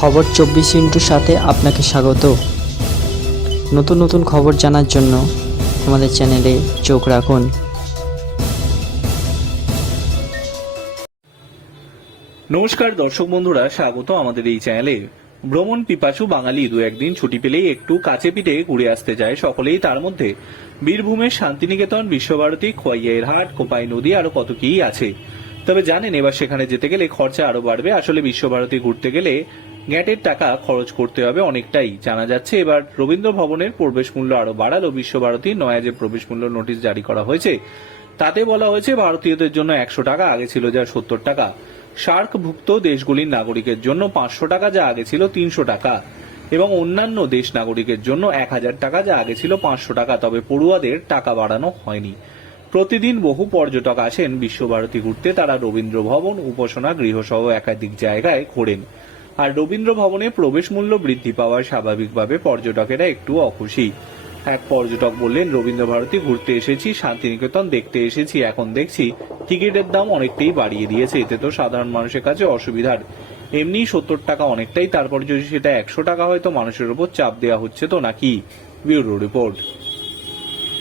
খবর চব্বিশ ইন্টুর সাথে আপনাকে স্বাগত। নতুন নতুন খবর জানার জন্য আমাদের চ্যানেলে চোখ রাখুন। নমস্কার দর্শক বন্ধুরা, স্বাগত আমাদের এই চ্যানেলে। ভ্রমণ পিপাসু বাঙালি দু একদিন ছুটি পেলেই একটু কাছে পিঠে ঘুরে আসতে যায় সকলেই তার মধ্যে। বীরভূমের শান্তিনিকেতন, বিশ্বভারতী খোয়াইয়ের হাট কোপাই নদী আরও কত কি আছে। তবে জানেন, এবার সেখানে যেতে গেলে খরচা আরও বাড়বে। আসলে বিশ্বভারতী ঘুরতে গেলে গ্যাটের টাকা খরচ করতে হবে অনেকটাই, জানা যাচ্ছে। এবার রবীন্দ্র ভবনের প্রবেশ মূল্য আরও বাড়ালো। বিশ্বভারতী নয়া যে প্রবেশ মূল্য নোটিশ জারি করা হয়েছে। তাতে বলা হয়েছে, ভারতীয়দের জন্য একশো টাকা আগে ছিল যা সত্তর টাকা। সার্কভুক্ত দেশগুলির নাগরিকের জন্য পাঁচশো টাকা যা আগে ছিল তিনশো টাকা। এবং অন্যান্য দেশ নাগরিকের জন্য এক হাজার টাকা যা আগে ছিল পাঁচশো টাকা। তবে পড়ুয়াদের টাকা বাড়ানো হয়নি। প্রতিদিন বহু পর্যটক আসেন বিশ্বভারতী ঘুরতে। তারা রবীন্দ্র ভবন, উপাসনা, গৃহসহ একাধিক জায়গায় ঘোরেন। আর রবীন্দ্র ভবনে প্রবেশ মূল্য বৃদ্ধি পাওয়ায় স্বাভাবিকভাবে পর্যটকেরা একটু অখুশি। এক পর্যটক বললেন, রবীন্দ্র ভারতী, ঘুরতে এসেছি, শান্তিনিকেতন দেখতে এসেছি, এখন দেখছি টিকিটের দাম অনেকটাই বাড়িয়ে দিয়েছে, এতে তো সাধারণ মানুষের কাছে অসুবিধার। এমনি সত্তর টাকা অনেকটাই, তারপর যদি সেটা একশো টাকা হয়, তো মানুষের উপর চাপ দেওয়া হচ্ছে তো নাকি? Bureau report.